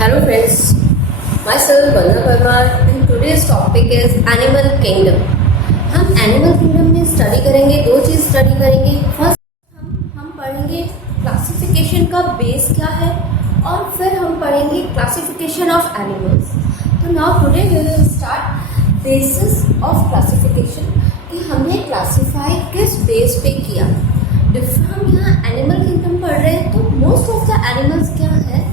Hello friends, myself Vanna Parmar and today's topic is Animal Kingdom. हम animal kingdom में study करेंगे, दो चीज़ study करेंगे. फर्स्ट हम पढ़ेंगे क्लासिफिकेशन का बेस क्या है और फिर हम पढ़ेंगे क्लासिफिकेशन ऑफ एनिमल्स. तो now today we will start basis of classification कि हमने क्लासीफाई किस बेस पे किया. हम यहाँ एनिमल किंगडम पढ़ रहे हैं तो मोस्ट ऑफ द एनिमल्स क्या है,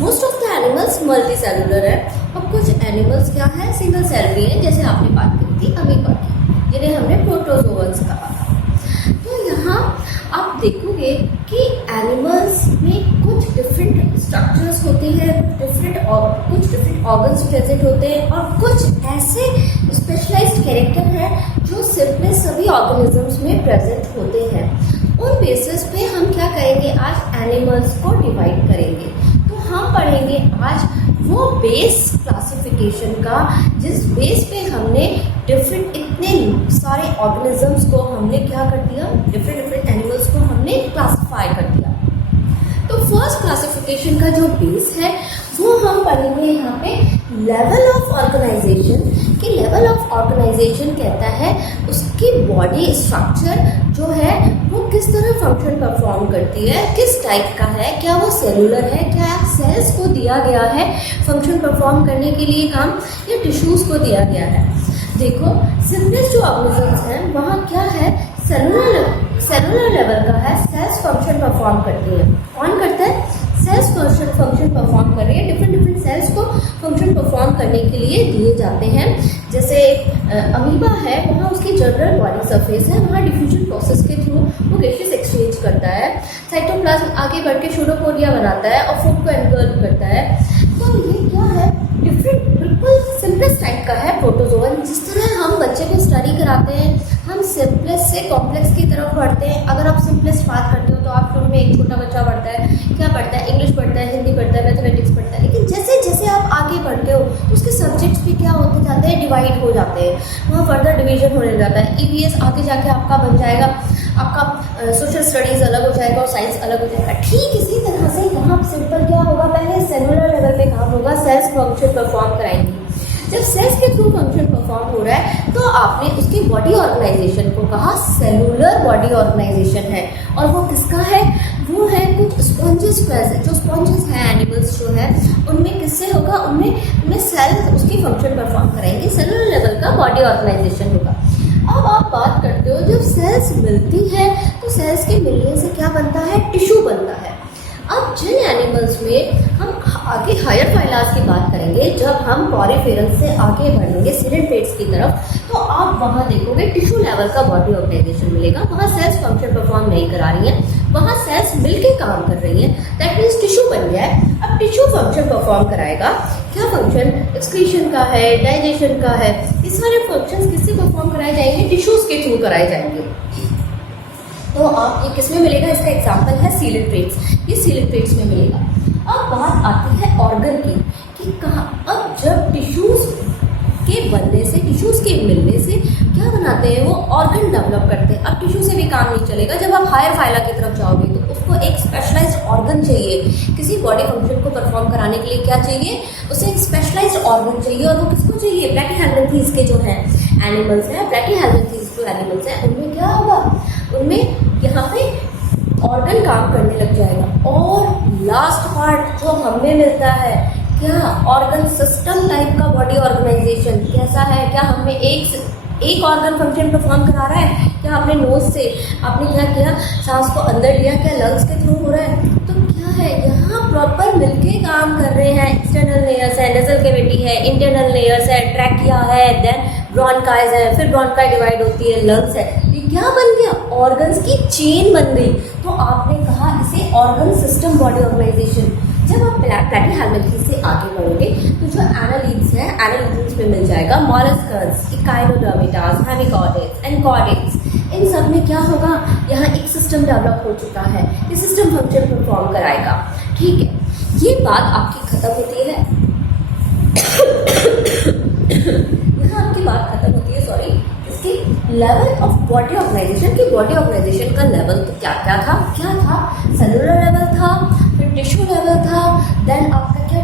most of the animals multi cellular है और कुछ एनिमल्स क्या है सिंगल सेल भी है, जैसे आपने बात करी थी अमीबा की जिन्हें हमने प्रोटोजोअन्स कहा था. तो यहाँ आप देखोगे कि एनिमल्स में कुछ डिफरेंट स्ट्रक्चर्स होते हैं, कुछ डिफरेंट ऑर्गन्स प्रेजेंट होते हैं और कुछ ऐसे स्पेशलाइज्ड कैरेक्टर हैं जो सिर्फ सभी ऑर्गेनिजम्स में प्रेजेंट होते हैं. उन बेसिस पे हम क्या करेंगे, आज एनिमल्स को डिवाइड करेंगे. तो हम पढ़ेंगे आज वो बेस क्लासिफिकेशन का जिस बेस पे हमने डिफरेंट इतने सारे ऑर्गेनिजम्स को हमने क्या कर दिया, डिफरेंट एनिमल्स को हमने क्लासिफाई कर दिया. तो फर्स्ट क्लासिफिकेशन का जो बेस है वो हम पढ़ेंगे यहाँ पे लेवल ऑफ ऑर्गेनाइजेशन. कि लेवल ऑफ ऑर्गेनाइजेशन कहता है उसकी बॉडी स्ट्रक्चर जो है वो किस तरह फंक्शन परफॉर्म करती है, किस टाइप का है, क्या वो सेलुलर है, क्या सेल्स को दिया गया है फंक्शन परफॉर्म करने के लिए काम, या टिश्यूज़ को दिया गया है. देखो सिम्पलेस्ट जो ऑर्गेनिजम्स हैं वहाँ क्या है, सेलुलर लेवल का है, सेल्स फंक्शन परफॉर्म करती है. कौन करता है, सेल्स फंक्शन परफॉर्म कर रही है. डिफरेंट सेल्स को फंक्शन परफॉर्म करने के लिए दिए जाते हैं. जैसे अमीबा है वहाँ उसकी जनरल बॉडी सरफेस है, वहाँ डिफ्यूजन प्रोसेस के थ्रू वो गैसेस एक्सचेंज करता है. साइटोप्लाज्म आगे बढ़ के सूडोपोडिया बनाता है और फूड को एनगल्फ करता है. तो ये क्या है, डिफरेंट बिल्कुल सिंपलेस्ट टाइप का है प्रोटोजोअन. जिस तरह हम बच्चे को स्टडी कराते हैं हम सिंपलेस्ट से कॉम्प्लेक्स की तरफ बढ़ते हैं. अगर आप सिंपलेस्ट बात करते हो तो आप शुरू में एक छोटा बच्चा पढ़ता है, क्या पढ़ता है, इंग्लिश पढ़ता है, हिंदी पढ़ता है, मैथमेटिक्स पढ़ता है. लेकिन जैसे जैसे आप आगे बढ़ते हो तो उसके सब्जेक्ट्स भी क्या होते जाते हैं, डिवाइड हो जाते हैं. वहाँ फर्दर डिवीजन होने जाता है. ईवीएस आगे जाके आपका बन जाएगा, आपका सोशल स्टडीज़ अलग हो जाएगा और साइंस अलग हो जाएगा. ठीक इसी तरह से यहाँ सिंपल क्या होगा, पहले सेलुलर लेवल पे काम होगा, सेल्स फंक्शन परफॉर्म कराएंगी. जब सेल्स के थ्रू फंक्शन परफॉर्म हो रहा है तो आपने उसकी बॉडी ऑर्गेनाइजेशन को कहा सेलुलर बॉडी ऑर्गेनाइजेशन है. और वो किसका है, वो है कुछ स्पॉन्जेस प्रेजेंट. जो स्पॉन्जेस हैं एनिमल्स जो है उनमें किससे होगा, उनमें सेल्स उसकी फंक्शन परफॉर्म करेंगे, सेलुलर लेवल का बॉडी ऑर्गेनाइजेशन होगा. अब आप बात करते हो जब सेल्स मिलती है तो सेल्स के मिलने से क्या बनता है, टिश्यू बनता है. अब जिन एनिमल्स में हम आगे हायर फाइलास की बात करेंगे, जब हम पॉरीफेरस से आगे बढ़ेंगे सिडेंटेट्स की तरफ, तो आप वहाँ देखोगे टिश्यू लेवल का बॉडी ऑर्गेनाइजेशन मिलेगा. वहाँ सेल्स फंक्शन परफॉर्म नहीं करा रही हैं, वहाँ सेल्स मिलके काम कर रही हैं. दैट मीन्स टिश्यू बन गया है. अब टिश्यू फंक्शन परफॉर्म कराएगा. क्या फंक्शन, एक्सक्रीशन का है, डाइजेशन का है. ये सारे फंक्शंस किससे परफॉर्म कराए जाएंगे, टिश्यूज़ के थ्रू कराए जाएंगे. तो आप ये किस में मिलेगा, इसका एग्जाम्पल है सीलेंट्रेट्स. ये सीलेंट्रेट्स में मिलेगा. अब बात आती है ऑर्गन की कि कहाँ, अब जब टिश्यूज़ के बनने से, टिश्यूज़ के मिलने से क्या बनाते हैं, वो ऑर्गन डेवलप करते हैं. अब टिश्यू से भी काम नहीं चलेगा. जब आप हायर फाइला की तरफ जाओगे तो उसको एक स्पेशलाइज्ड ऑर्गन चाहिए. किसी बॉडी फंक्शन को परफॉर्म कराने के लिए क्या चाहिए, उसे एक स्पेशलाइज्ड ऑर्गन चाहिए. और वो किसको चाहिए, ब्रैकीहेल्मिन्थीज़ के जो हैं एनिमल्स हैं, ब्रैकीहेल्मिन्थीज़ जो एनिमल्स हैं उनमें क्या होगा, उनमें यहाँ पे ऑर्गन काम करने लग जाएगा. और लास्ट पार्ट जो हमें मिलता है क्या, ऑर्गन सिस्टम टाइप का बॉडी ऑर्गेनाइजेशन. कैसा है, क्या हमें एक ऑर्गन फंक्शन परफॉर्म करा रहा है, क्या आपने नोज से आपने क्या किया, सांस को अंदर लिया, क्या लंग्स के थ्रू हो रहा है. तो क्या है, यहाँ प्रॉपर मिलके काम कर रहे हैं. एक्सटर्नल लेयर्स है, नेजल कैविटी है, इंटरनल लेयर्स है, ट्रैकिया है, देन ब्रोंकाइज है, फिर ब्रोंकाई डिवाइड होती है, लंग्स है. ये क्या बन गया, ऑर्गन्स की चेन बन गई. तो आपने कहा इसे ऑर्गन सिस्टम बॉडी ऑर्गेनाइजेशन. जब आप प्लैटीहेल्मिन्थीज़ से आगे बढ़ोगे तो जो एनालिड्स हैं, एनालिड्स में मिल जाएगा मॉलस्कस, इकाइनोडर्मिटास, हेमिकॉर्डेट्स, एनकॉर्डेट्स. इन सब में क्या होगा, यहाँ एक सिस्टम डेवलप हो चुका है. ये सिस्टम फंक्शन परफॉर्म कराएगा. ठीक है, ये बात आपकी खत्म होती है. यहाँ आपकी बात खत्म होती है, सॉरी, इसकी लेवल ऑफ बॉडी ऑर्गेनाइजेशन. की बॉडी ऑर्गेनाइजेशन का लेवल तो क्या क्या था, सेलुलर लेवल था, फिर टिश्यू लेवल था, देन आपका क्या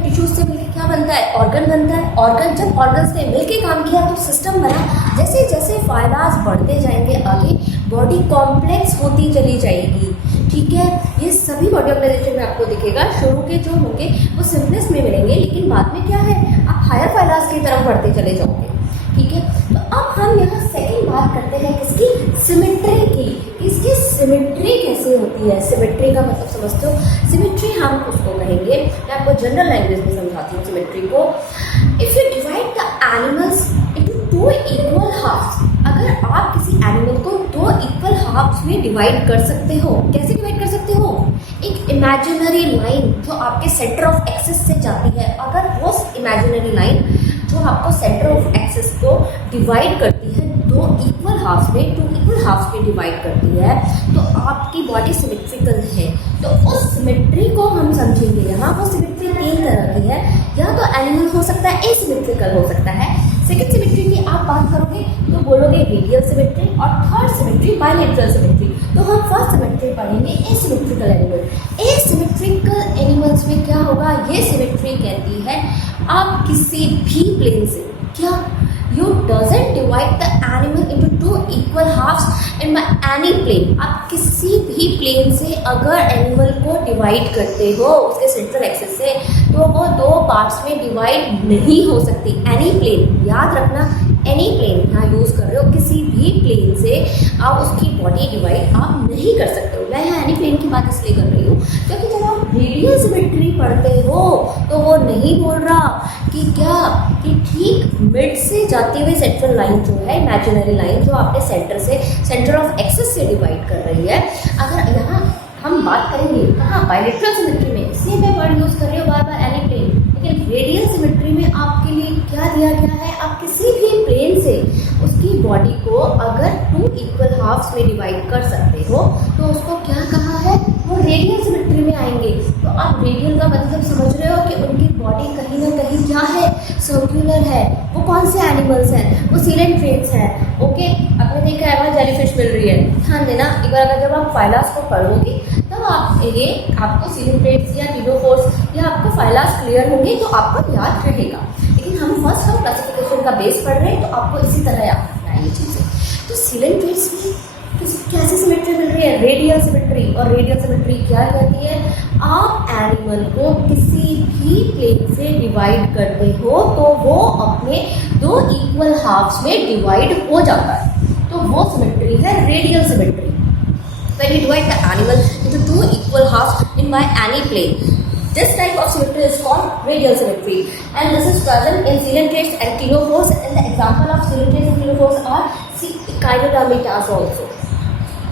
ऑर्गन बनता है। ऑर्गन जब ऑर्गन्स ने मिलकर काम किया तो सिस्टम बना। जैसे जैसे फाइलास बढ़ते जाएंगे आगे, बॉडी कॉम्प्लेक्स होती चली जाएगी। ठीक है, ये सभी बॉडी ऑर्गेनाइजेशन में आपको दिखेगा। शुरू के जो होंगे वो सिंपलेस्ट में मिलेंगे, लेकिन बाद में क्या है, आप हायर फाइलास की तरफ बढ़ते चले जाओगे। ठीक है, तो अब हम यहाँ सेकंड बात करते हैं किसकी, सिमेट्री की। इसकी सिमेट्री कैसे होती है, सिमेट्री का मतलब समझते हो। सिमेट्री हम उसको कहेंगे, मैं आपको जनरल लैंग्वेज में समझाती हूँ सिमेट्री को। If you divide the animals into 2 equal halves, अगर आप किसी एनिमल को 2 इक्वल हाफ्स में डिवाइड कर सकते हो, कैसे डिवाइड कर सकते हो, एक इमेजिनरी लाइन जो आपके सेंटर ऑफ एक्सिस से जाती है, अगर वो इमेजिनरी लाइन जो आपको सेंटर ऑफ एक्सिस को डिवाइड करती है 2 इक्वल हाफ्स में, 2 इक्वल हाफ्स में डिवाइड करती है, तो आपकी बॉडी सिमेट्रिकल है। तो उस सिमेट्री को हम समझेंगे यहाँ। वो सिमेट्री 3 तरह की है, या तो एनिमल हो सकता है, एसिमेट्रिकल हो सकता है। सेकंड सिमेट्री की आप बात करोगे तो बोलोगे रेडियल सिमेट्री, और थर्ड सिमेट्री बायलैटरल सिमेट्री। तो हम फर्स्ट सिमेट्री पढ़ेंगे एसिमेट्रिकल एनिमल। एसिमेट्रिकल एनिमल्स में क्या होगा, ये सिमेट्री कहती है आप किसी भी प्लेन से, क्या you doesn't divide the animal into 2 equal halves in any plane. आप किसी भी प्लेन से अगर एनिमल को डिवाइड करते हो उसके सेंट्रल एक्सिस से, तो वो 2 पार्ट्स में डिवाइड नहीं हो सकती। एनी प्लेन, याद रखना, एनी प्लेन यहाँ यूज़ कर रहे हो, किसी भी प्लेन से आप उसकी बॉडी डिवाइड आप नहीं कर सकते हो। मैं यहाँ एनी प्लेन की बात इसलिए कर रही हूँ क्योंकि जब आप रेडियल सिमेट्री पढ़ते हो तो वो नहीं बोल रहा कि क्या, कि ठीक मिड से जाती हुई सेंट्रल लाइन जो है, इमेजिनरी लाइन जो आपने सेंटर से, सेंटर ऑफ एक्सिस से डिवाइड कर रही है, अगर यहाँ हम बात करेंगे कहाँ, बायलैटरल सिमेट्री में, इसलिए मैं वर्ड यूज़ कर रही हूँ बार बार एनी प्लेन। लेकिन रेडियल सिमेट्री में आपके लिए क्या दिया गया है, आप किसी भी प्लेन से उसकी बॉडी को अगर 2 इक्वल हाफ्स में डिवाइड कर सकते हो तो उसको क्या कहा है, वो रेडियल सिमेट्री में आएंगे। तो आप रेडियल का मतलब समझ रहे हो कि उनकी बॉडी कहीं ना कहीं क्या है, सर्कुलर है। वो कौन से एनिमल्स हैं, वो सिलेंट्रेट्स हैं। ओके, आपने देखा है वहाँ जेलीफिश मिल रही है, ध्यान देना। एक बार अगर जब आप फाइलास को पढ़ोगे तब आप ये आपको सिलेंट्रेट्स या टीडोफोर्स या आपको फाइलास क्लियर होंगे तो आपको याद रहेगा। लेकिन हम क्लासिफिकेशन का बेस पढ़ रहे हैं तो आपको इसी तरह याद रखना है ये चीज़ें। तो सिलेंट्रेट्स में कैसी सिमेट्री मिल रही है, रेडियल सिमेट्री। और रेडियल सिमेट्री क्या कहती है, आप एनिमल को किसी भी प्लेन से डिवाइड करते हो तो वो अपने 2 इक्वल हाफ्स में डिवाइड हो जाता है, तो वो सिमेट्री है radial symmetry. When you divide the animal into 2 equal halves in by any plane, this type of symmetry is called radial symmetry, and this is present in coelentrates and ctenophores. And the example of coelentrates and ctenophores are Chirodermatous also.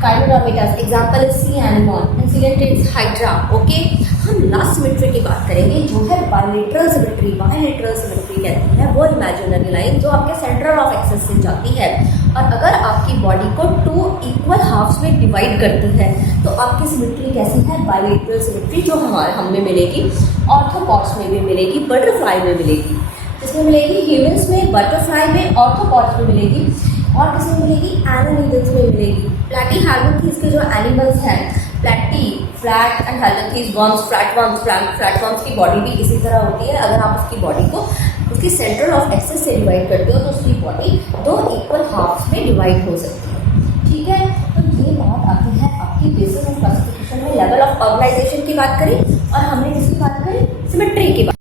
Chirodermatous example is sea anemone and coelentrates hydra. Okay, हम last symmetry की बात करेंगे जो है bilateral symmetry. Bilateral symmetry कहती है वो imaginary line जो आपके सेंटर ऑफ एक्सिस से जाती है, और अगर आपकी बॉडी को 2 इक्वल हाफ्स में डिवाइड करती है तो आपकी सिमेट्री कैसी है, बायलैटरल सिमेट्री, जो हमें मिलेगी ऑर्थोपॉड्स में भी मिलेगी, बटरफ्लाई में मिलेगी। किसमें मिलेगी, ह्यूमन्स में, बटरफ्लाई में, ऑर्थोपॉड्स में मिलेगी, और किसमें मिलेगी, एनालिडल्स में मिलेगी। प्लैटीहेल्मिन्थीज के जो एनिमल्स हैं, platy, flat and helminthes worms, flatworms की बॉडी भी इसी तरह होती है। अगर आप उसकी बॉडी को उसकी सेंटर ऑफ एक्सिस से डिवाइड करते हो तो उसकी बॉडी 2 इक्वल हाफ्स में डिवाइड हो सकती है। ठीक है, तो ये बात आती है आपकी बेसिस ऑफ क्लासिफिकेशन में। लेवल ऑफ ऑर्गेनाइजेशन की बात करी और हमने किसकी बात करी, सिमेट्री की बात।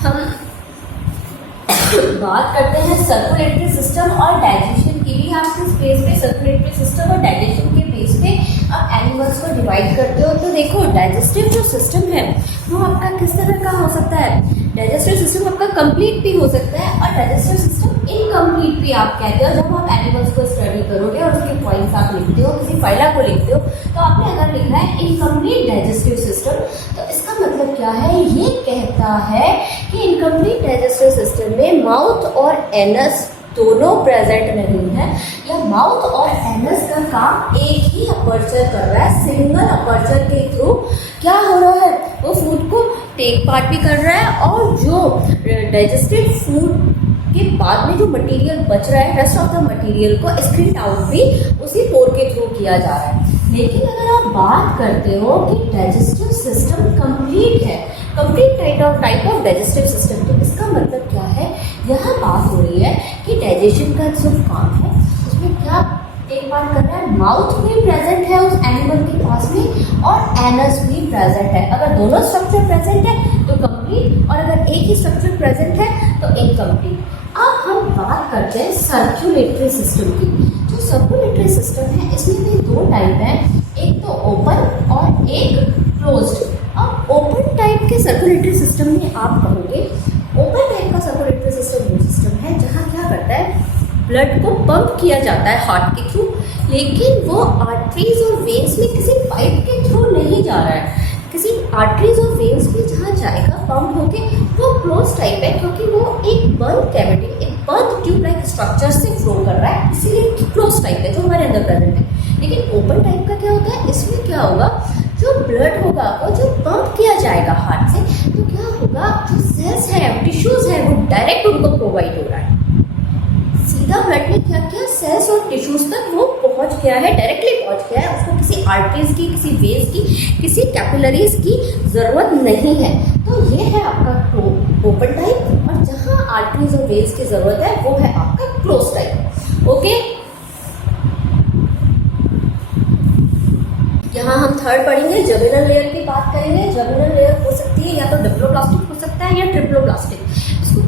हम बात करते हैं सर्कुलेटरी सिस्टम और डाइजेशन की भी। आप किस बेस पे सर्कुलेटरी सिस्टम और डाइजेशन के बेस पे आप एनिमल्स को डिवाइड करते हो। तो देखो, डाइजेस्टिव जो सिस्टम है वो आपका किस तरह का हो सकता है, डाइजेस्टिव सिस्टम आपका कंप्लीट भी हो सकता है और डाइजेस्टिव सिस्टम इनकम्प्लीट भी आप कहते हो। जब आप एनिमल्स को स्टडी करोगे और उसके पॉइंट्स आप लिखते हो, किसी फाइला को लिखते हो, तो आपने अगर लिखा है इनकम्प्लीट डाइजेस्टिव सिस्टम, तो इसका मतलब क्या है, ये कहता है कि इनकम्प्लीट डाइजेस्टिव सिस्टम में माउथ और एनस दोनों प्रेजेंट नहीं है, या माउथ और एनस का काम एक ही अपर्चर कर रहा है। सिंगल अपर्चर के थ्रू क्या हो रहा है, वो फूड को टेक पार्ट भी कर रहा है, और जो डाइजेस्टेड फूड के बाद में जो मटेरियल बच रहा है, रेस्ट ऑफ द मटेरियल को एक्सक्रीट आउट भी उसी पोर के थ्रू किया जा रहा है। लेकिन अगर आप बात करते हो कि डाइजेस्टिव सिस्टम कंप्लीट है, complete type of digestive system, तो इसका मतलब क्या है, यहाँ बात हो रही है कि डाइजेशन का जो काम है उसमें क्या टेक पार्ट कर रहा है, माउथ भी प्रेजेंट है उस एनिमल के पास में और एनस भी प्रेजेंट है। अगर दोनों स्ट्रक्चर प्रेजेंट है तो कंप्लीट, और अगर एक ही स्ट्रक्चर प्रेजेंट है तो इनकम्प्लीट। अब हम बात करते हैं सर्कुलेटरी सिस्टम की। जो सर्कुलेटरी सिस्टम है इसमें भी दो टाइप है, एक तो ओपन और एक क्लोज्ड। अब ओपन टाइप के सर्कुलेटरी सिस्टम में आप कहोगे, ओपन टाइप का सर्कुलेटरी सिस्टम वो सिस्टम है जहाँ क्या करता है, ब्लड को पंप किया जाता है हार्ट के थ्रू, लेकिन वो आर्टरीज और वेन्स में किसी पाइप के थ्रू नहीं जा रहा है, किसी आर्टरीज और वेन्स में जहाँ जाएगा पंप होके वो क्लोज टाइप है, क्योंकि वो एक बंद कैविटी, एक बंद ट्यूब लाइक स्ट्रक्चर से फ्लो कर रहा है, इसीलिए क्लोज टाइप है जो हमारे अंदर प्रेजेंट है। लेकिन ओपन टाइप का क्या होता है, इसमें क्या होगा, जो ब्लड होगा वो जो पंप किया जाएगा हार्ट से, तो क्या होगा, जो सेल्स है, टिश्यूज है, वो डायरेक्ट उनको प्रोवाइड हो रहा है, सीधा ब्लड में क्या क्या सेल्स और टिश्यूज तक वो पहुंच गया है, डायरेक्टली पहुंच गया है, उसको किसी आर्टरीज की, किसी वेन्स की, किसी कैपिलरीज की ज़रूरत नहीं है। तो ये है आपका ओपन टाइप, और जहाँ आर्टरीज और वेन्स की ज़रूरत है वो है आपका क्लोज टाइप। ओके, यहाँ हम थर्ड पढ़ेंगे, जर्मिनल लेयर की बात करेंगे। जर्मिनल लेयर हो सकती है या तो डिप्लोप्लास्टिक हो सकता है या ट्रिप्लोप्लास्टिक। इसको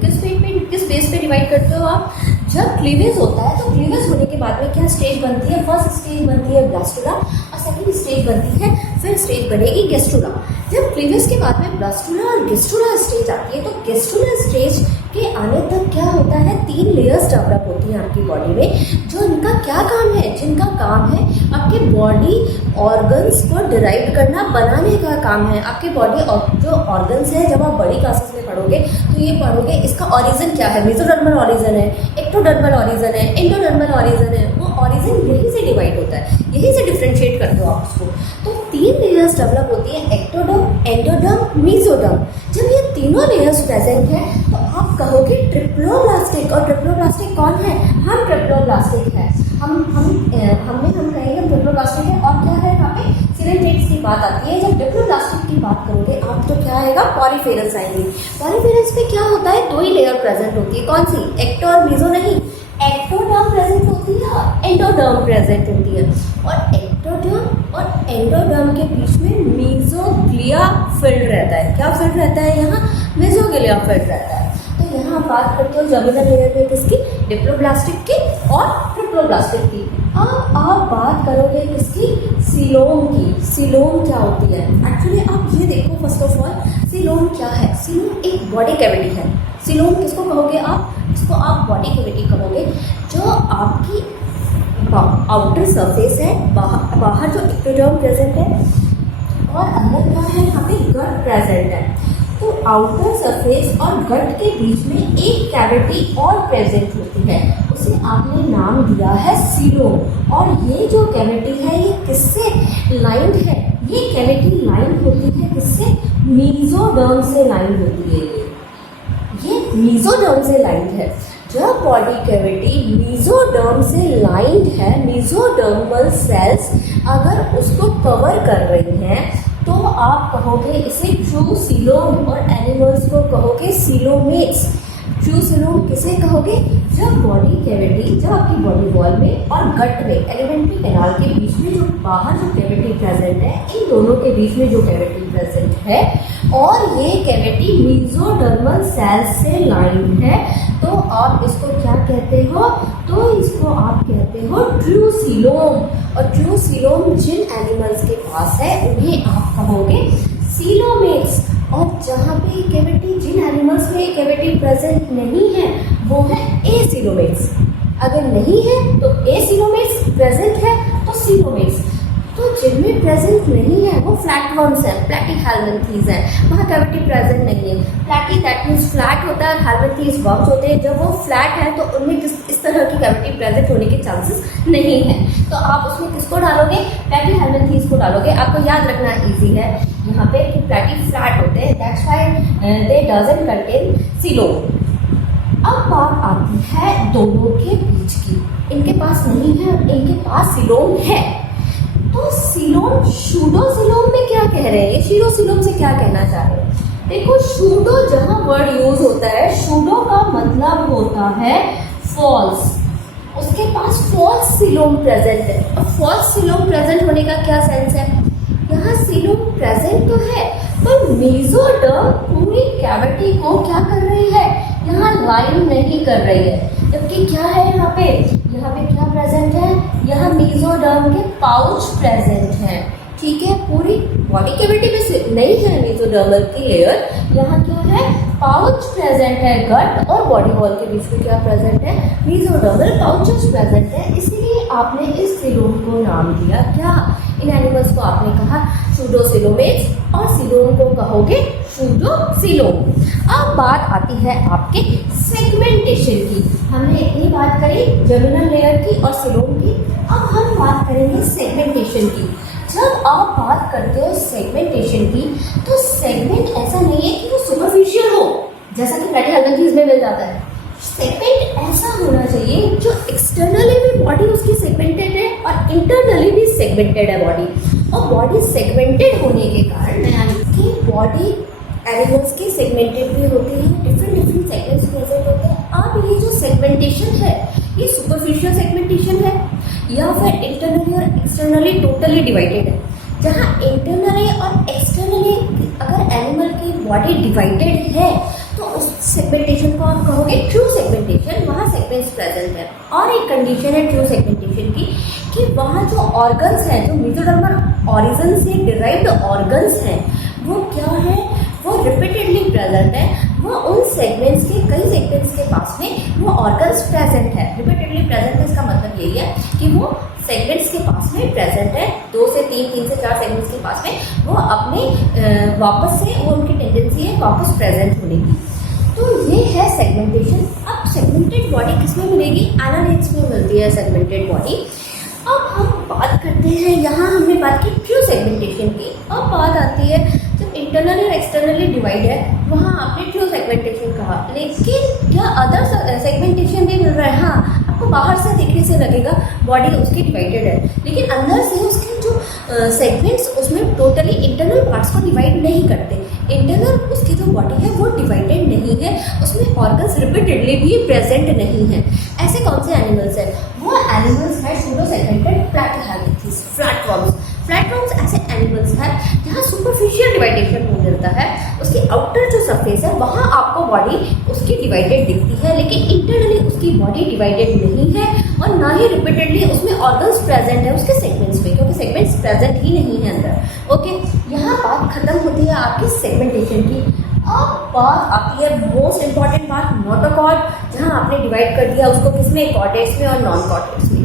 किस बेस पे डिवाइड करते हो आप, जब क्लीवेज होता है तो क्लीवेज होने के बाद में क्या स्टेज बनती है, फर्स्ट स्टेज बनती है ब्लास्टुला और सेकंड स्टेज बनती है, फिर स्टेज बनेगी गेस्टुला। जब क्लीवेज के बाद में ब्लास्टुला और गेस्टुला स्टेज आती है, तो गेस्टुला स्टेज के आने तक क्या होता है, 3 लेयर्स डेवलप होती हैं आपकी बॉडी में, जो इनका क्या काम है, जिनका काम है आपके बॉडी ऑर्गन्स को डिराइव करना, बनाने का काम है। आपके बॉडी जो ऑर्गन्स है, जब आप बड़ी क्लासेस में पढ़ोगे तो ये पढ़ोगे इसका ऑरिजिन क्या है, मेसोडर्मल ऑरिजिन है, एक्टोडर्मल ऑरिजिन है, एंडोडर्मल ऑरिजिन है, वो ऑरिजिन यहीं से डिवाइड होता है, यहीं से डिफ्रेंशिएट करते हो आप उसको। तो 3 लेयर्स डेवलप होती है, एक्टोडर्म, एंडोडर्म, मेसोडर्म। जब ये तीनों लेयर्स प्रेजेंट है तो आप कहोगे ट्रिप्लोब्लास्टिक। और ट्रिप्लोब्लास्टिक कौन है, हम ट्रिप्लोब्लास्टिक है, हम कहेंगे ट्रिप्लोब्लास्टिक है। और क्या है, यहाँ पे सिलेंट्रेट्स की बात आती है। जब ट्रिप्लोब्लास्टिक की बात करोगे आप तो क्या आएगा, पॉलीफेरस आएंगे। पॉलीफेरस पे क्या होता है, 2 ही लेयर प्रेजेंट होती है, कौन सी, एक्टो और मेसो नहीं, एक्टोडर्म प्रेजेंट होती है और एंडोडर्म प्रेजेंट होती है। और एक्टोडर्म और एंडोडर्म के बीच में मेसोग्लिया फिल्ड रहता है। क्या फिल्ड रहता है, यहाँ मेसोग्लिया फिल्ड रहता है। तो यहाँ बात करते हो जर्मिनल लेयर में किसकी, डिप्लोब्लास्टिक की और ट्रिप्लोब्लास्टिक की। अब आप बात करोगे किसकी, सीलोम की। सीलोम क्या होती है, एक्चुअली आप ये देखो, फर्स्ट ऑफ ऑल सीलोम क्या है, सीलोम एक बॉडी कैविटी है। सीलोम किसको कहोगे आप, इसको आप बॉडी कैविटी कहोगे, जो आपकी आउटर सरफेस है, बाहर जो एक्टोडर्म प्रेजेंट है और अंदर क्या है, यहाँ पे गट प्रेजेंट है। तो आउटर सरफेस और गट के बीच में एक कैविटी और प्रेजेंट होती है, उसे आपने नाम दिया है सीलोम। और ये जो कैविटी है ये किससे लाइंड है, ये कैविटी लाइंड होती है किससे, मेसोडर्म से लाइंड होती है। ये मेसोडर्म से लाइंड है। जब बॉडी कैविटी मेसोडर्म से लाइंड है, मेसोडर्मल सेल्स अगर उसको कवर कर रही हैं तो आप कहोगे इसे ट्रू सीलोम, और एनिमल्स को कहोगे सीलोमेट्स। ट्रू सीलोम किसे कहोगे, जब बॉडी कैविटी, जब आपकी बॉडी वॉल में और गट में, एलिमेंट्री कैनाल के बीच में जो बाहर जो कैविटी प्रेजेंट है, इन दोनों के बीच में जो कैविटी प्रेजेंट है और ये कैविटी मेसोडर्मल सेल्स से लाइंड है, तो आप इसको क्या कहते हो, तो इसको आप कहते हो ट्रू सीलोम। और ट्रू सीलोम जिन एनिमल्स के पास है उन्हें आप कहोगे सीलोमेट्स। और जहाँ पे कैविटी, जिन एनिमल्स में कैविटी प्रेजेंट नहीं है वो है ए सीलोमेट्स। अगर नहीं है तो ए सीलोमेट्स, प्रेजेंट है तो सीलोमेट्स। तो जिनमें प्रेजेंट नहीं है वो फ्लैटवर्म्स हैं, प्लैटीहेल्मिन्थीज हैं, वहाँ कैविटी प्रेजेंट नहीं है। प्लैटी दैट मीन्स फ्लैट होता है, हेल्मिन्थीज वर्म्स होते हैं। जब वो फ्लैट है तो उनमें इस तरह की कैविटी प्रेजेंट होने के चांसेस नहीं है। तो आप उसमें किसको डालोगे, प्लैटीहेल्मिन्थीज को डालोगे। आपको याद रखना इजी है यहाँ पे कि प्लैटी फ्लैट होते हैं, that's why they doesn't contain coelom. अब बात आती है दोनों के बीच की, इनके पास नहीं है, इनके पास सीलोम है। तो सूडोसिलोम में क्या कह रहे हैं, ये शीरोसिलोम से क्या कहना चाह रहे हैं। देखो शूडो जहाँ वर्ड यूज होता है, शूडो का मतलब होता है फॉल्स, उसके पास फॉल्स सिलोम प्रेजेंट है। अब फॉल्स सिलोम प्रेजेंट होने का क्या सेंस है, यहाँ सिलोम प्रेजेंट तो है पर मेसोडर्म पूरी कैविटी को क्या कर रही है, यहाँ लाइन नहीं कर रही है। जबकि क्या है यहाँ पे क्या प्रेजेंट है, यहाँ मेसोडर्म के पाउच प्रेजेंट है। ठीक है, पूरी बॉडी कैविटी में से नहीं है मेसोडर्मल की लेयर, यहाँ क्या है, पाउच प्रेजेंट है। गट और बॉडी वॉल के बीच में क्या प्रेजेंट है, मेसोडर्मल पाउचेस प्रेजेंट है। इसीलिए आपने इस सिलोम को नाम दिया क्या, इन एनिमल्स को आपने कहा सूडोसिलोमेट्स और सिलोम को कहोगे सूडोसिलोम। अब बात आती है आपके सेगमेंटेशन की। हमने इतनी बात करी जर्मिनल लेयर की और सिलोम की, अब हम बात करेंगे सेगमेंटेशन की। जब आप बात करते हो सेगमेंटेशन की, तो सेगमेंट ऐसा नहीं है कि वो सुपरफिशियल हो जैसा कि प्लेटिहेल्मिन्थीज में मिल जाता है। सेगमेंट ऐसा होना चाहिए जो एक्सटर्नली भी बॉडी उसकी सेगमेंटेड है और इंटरनली भी सेगमेंटेड है बॉडी। और बॉडी सेगमेंटेड होने के कारण यानी कि बॉडी एनिमल्स की सेगमेंटेड भी होती है, डिफरेंट सेगमेंट्स प्रेजेंट होते हैं। अब ये जो सेगमेंटेशन है ये सुपरफिशियल सेगमेंटेशन है या फिर इंटरनली और एक्सटर्नली टोटली डिवाइडेड है। जहाँ इंटरनली और एक्सटर्नली अगर एनिमल की बॉडी डिवाइडेड है तो उस सेगमेंटेशन को आप कहोगे ट्रू सेगमेंटेशन, वहाँ सेगमेंट्स प्रेजेंट है। और एक कंडीशन है ट्रू सेगमेंटेशन की कि वहाँ जो ऑर्गन्स हैं, जो मेसोडर्मल ऑरिजिन से डिराइव्ड ऑर्गन्स हैं, वो क्या है, वो रिपीटेडली प्रेजेंट है। वो उन सेगमेंट्स के कई सेगमेंट्स के पास में वो ऑर्गन्स प्रेजेंट है। रिपीटेडली प्रेजेंट है इसका मतलब यही है कि वो सेगमेंट्स के पास में प्रेजेंट है, 2 से 3 से 4 सेगमेंट्स के पास में वो अपने वापस से वो उनकी टेंडेंसी है वापस प्रेजेंट होने की। तो ये है सेगमेंटेशन। अब सेगमेंटेड बॉडी किसमें मिलेगी, एनालिड्स में मिलती है सेगमेंटेड बॉडी। अब हम बात करते हैं, यहाँ हमने बात की ट्रू सेगमेंटेशन की। अब बात आती है जब इंटरनली और एक्सटर्नली डिवाइड है वहाँ आपने ट्रू सेगमेंटेशन कहा, लेकिन क्या अदर सेगमेंटेशन भी मिल रहा है। हाँ, आपको बाहर से देखने से लगेगा बॉडी उसकी डिवाइडेड है, लेकिन अंदर से उसके जो सेगमेंट्स उसमें टोटली इंटरनल पार्ट्स को डिवाइड नहीं करते। इंटरनल उसकी जो बॉडी है वो डिवाइडेड नहीं है, उसमें ऑर्गन्स रिपीटेडली भी प्रेजेंट नहीं है। ऐसे कौन से एनिमल्स हैं, वो एनिमल्स है सूडो सेगमेंटेड प्लैटिहेल्मिन्थीज, फ्लैटवर्म्स। फ्लैटवर्म्स ऐसे एनिमल्स हैं जहाँ सुपरफिशियल डिवाइडेशन हो जाता है, उसकी आउटर जो सरफेस है वहाँ आपको बॉडी उसकी डिवाइडेड दिखती है, लेकिन इंटरनली उसकी बॉडी डिवाइडेड नहीं है और ना ही रिपीटेडली उसमें ऑर्गन्स प्रेजेंट है उसके सेगमेंट्स में, क्योंकि सेगमेंट्स प्रेजेंट ही नहीं है अंदर। ओके, यहाँ बात खत्म होती है आपकी सेगमेंटेशन की। अब बात आती है मोस्ट इंपॉर्टेंट बात, नोटोकॉर्ड, जहाँ आपने डिवाइड कर दिया उसको किसमें, कॉर्टेक्स में और नॉन कॉर्टेक्स में।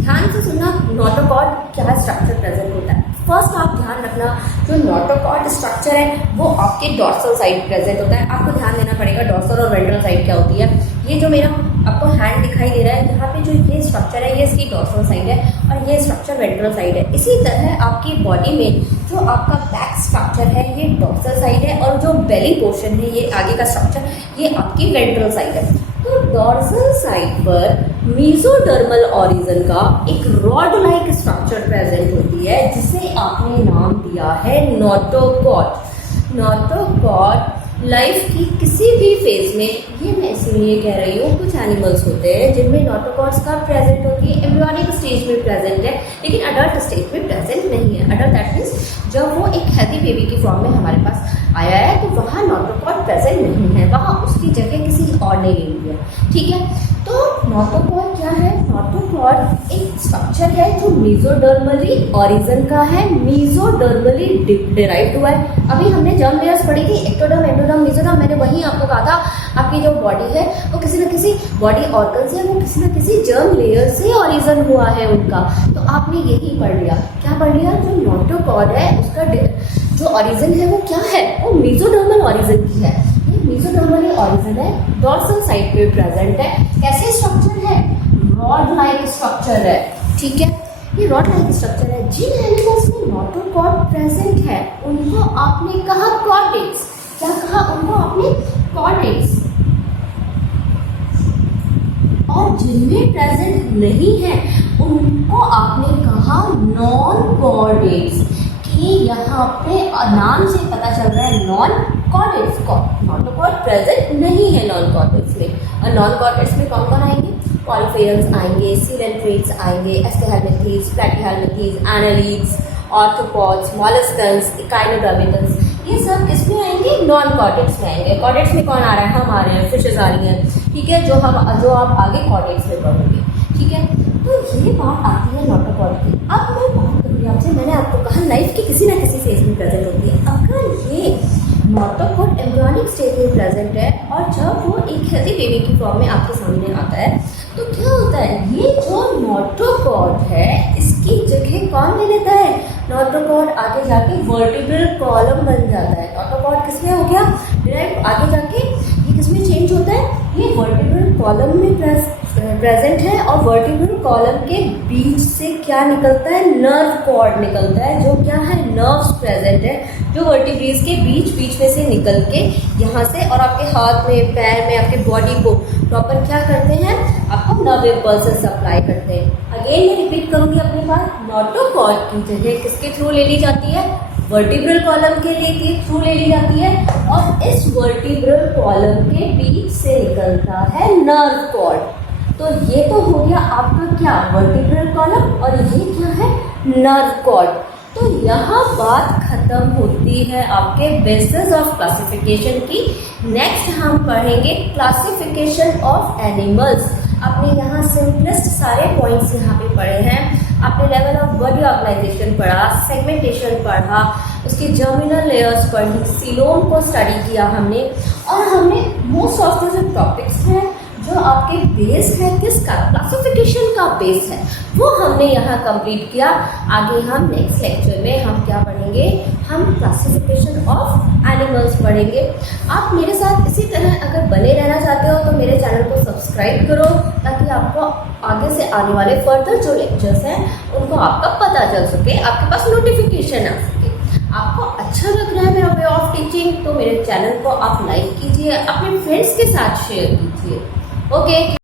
ध्यान से सुनना, नोटोकॉर्ड क्या स्ट्रक्चर प्रेजेंट होता है। फर्स्ट आप ध्यान रखना, जो नोटोकॉर्ड स्ट्रक्चर है वो आपके डॉर्सल साइड प्रेजेंट होता है। आपको ध्यान देना पड़ेगा डॉर्सल और वेंट्रल साइड क्या होती है। ये जो मेरा आपको हैंड दिखाई दे रहा है, यहाँ पे जो ये स्ट्रक्चर है ये इसकी डॉर्सल साइड है और ये स्ट्रक्चर वेंट्रल साइड है। इसी तरह आपकी बॉडी में जो आपका बैक स्ट्रक्चर है ये डॉर्सल साइड है और जो बेली पोर्शन है ये आगे का स्ट्रक्चर ये आपकी वेंट्रल साइड है। तो डॉर्सल साइड पर मेसोडर्मल ऑरिजिन का एक रॉड लाइक स्ट्रक्चर प्रेजेंट होती है जिसे आपने नाम दिया है नोटोकॉर्ड। नोटोकॉर्ड लाइफ की किसी भी फेज में, ये मैं इसीलिए कह रही हूँ, कुछ एनिमल्स होते हैं जिनमें नोटोकॉर्ड्स का प्रेजेंट होती है, एम्ब्रियोनिक स्टेज में प्रेजेंट है लेकिन अडल्ट स्टेज में प्रेजेंट नहीं है। अडल्ट दैट मीन्स जब वो एक हेल्दी बेबी की फॉर्म में हमारे पास आया है तो वहाँ नोटोकॉर्ड प्रेजेंट नहीं है, वहाँ उसकी जगह किसी और ने ले ली है। ठीक है, तो नोटोकॉर्ड क्या है, नोटोकॉर्ड एक स्ट्रक्चर है जो मेसोडर्मली ऑरिजिन का है, मेसोडर्मली डिराइव्ड हुआ है। अभी हमने जर्म लेयर्स पढ़ी थी, एक्टोडर्म, एंडोडर्म, मेसोडर्म। मैंने वहीं आपको कहा था आपकी जो बॉडी है वो किसी न किसी बॉडी ऑर्गन से, वो किसी न किसी जर्म लेयर से ऑरिजिन हुआ है उनका। तो आपने यही पढ़ लिया, क्या पढ़ लिया, जो नोटोकॉर्ड है उसका जो ऑरिजिन है वो क्या है, वो मेसोडर्मल ऑरिजिन की है। ये मेसोडर्मल ऑरिजिन है, डॉर्सल साइड पे प्रेजेंट है। कैसे स्ट्रक्चर है, रॉड लाइक स्ट्रक्चर है। ठीक है, ये रॉड लाइक स्ट्रक्चर है। जिन एनिमल्स में नोटोकॉर्ड प्रेजेंट है उनको आपने कहा कॉर्टेक्स। क्या कहा उनको आपने, कॉर्टेक्स। और जिनमें प्रेजेंट नहीं है उनको आपने कहा नॉन कॉर्टेक्स। कि यहाँ पे नाम से पता चल रहा है नॉन कॉर्टेक्स, नॉटोकॉर्ड प्रेजेंट नहीं है नॉन कॉर्टेक्स में। और नॉन कॉर्टेक्स में कौन कौन आएंगे? पॉलीफेरम्स आएंगे, सीलेंट्रेट्स आएंगे, एस्टेहेलमिथीज, प्लैटीहेलमिथीज, एनालिड्स, आर्थ्रोपॉड्स, मॉलस्कन्स, इकाइनोडर्मिटल्स, ये सब किसमें आएंगे? नॉन कॉर्टेक्स में आएंगे। कॉर्टेक्स में कौन आ रहा है? हम आ रहे हैं, फिशेज आ रही हैं, ठीक है, जो आप आगे कॉर्टेक्स में पढ़ोगे, ठीक है। तो ये बात आती है नॉटोकॉर्ड की। अब मैं बात करूँगी आपसे, मैंने आपको कहा लाइफ की किसी ना किसी स्टेज में प्रेजेंट होती है। अगर ये नॉटोकॉर्ड एम्ब्रियोनिक स्टेज में प्रेजेंट है और जब वो एक हेल्दी बेबी की फॉर्म में आपके सामने आता है तो क्या होता है? ये जो नॉटोकॉर्ड है इसकी जगह कौन ले लेता है? नॉटोकॉर्ड आगे जाके वर्टिब्रल कॉलम बन जाता है। नॉटोकॉर्ड किसमें हो गया? डायरेक्ट आगे जाके ये किसमें चेंज होता है? ये वर्टिब्रल कॉलम में प्रेजेंट है और वर्टिब्रल कॉलम के बीच से क्या निकलता है? नर्व कॉर्ड निकलता है, जो क्या है? नर्व्स प्रेजेंट है, जो वर्टिब्रेज के बीच में से निकल के यहाँ से और आपके हाथ में, पैर में, आपके बॉडी को प्रॉपर क्या करते हैं? आपको नर्व इम्पल्सेस सप्लाई करते हैं। अगेन मैं रिपीट करूँगी अपनी बात, नॉटोकॉर्ड की जगह किसके थ्रू ले ली जाती है? वर्टिब्रल कॉलम के थ्रू ले ली जाती है और इस वर्टिब्रल कॉलम के बीच से निकलता है नर्व कॉर्ड। तो ये तो हो गया आपका क्या? वर्टिब्रल कॉलम, और ये क्या है? Nerve cord. तो यहाँ बात खत्म होती है आपके बेसिस ऑफ क्लासिफिकेशन की। नेक्स्ट हम पढ़ेंगे क्लासिफिकेशन ऑफ एनिमल्स। आपने यहाँ सिंपलेस्ट सारे पॉइंट्स यहाँ पे पढ़े हैं। आपने लेवल ऑफ बॉडी ऑर्गेनाइजेशन पढ़ा, सेगमेंटेशन पढ़ा, उसके जर्मिनल लेयर्स पढ़ी, सीलोम को स्टडी किया हमने, और हमने मोस्ट ऑफ द जो टॉपिक्स हैं जो आपके बेस है किसका? क्लासिफिकेशन का बेस है, वो हमने यहाँ कंप्लीट किया। आगे हम नेक्स्ट लेक्चर में हम क्या पढ़ेंगे? हम क्लासिफिकेशन ऑफ एनिमल्स पढ़ेंगे। आप मेरे साथ इसी तरह अगर बने रहना चाहते हो तो मेरे चैनल को सब्सक्राइब करो, ताकि आपको आगे से आने वाले फर्दर जो लेक्चर्स हैं उनको आपका पता चल सके, आपके पास नोटिफिकेशन आ सके। आपको अच्छा लग रहा है मेरा वे ऑफ टीचिंग तो मेरे चैनल को आप लाइक कीजिए, अपने फ्रेंड्स के साथ शेयर कीजिए। ओके।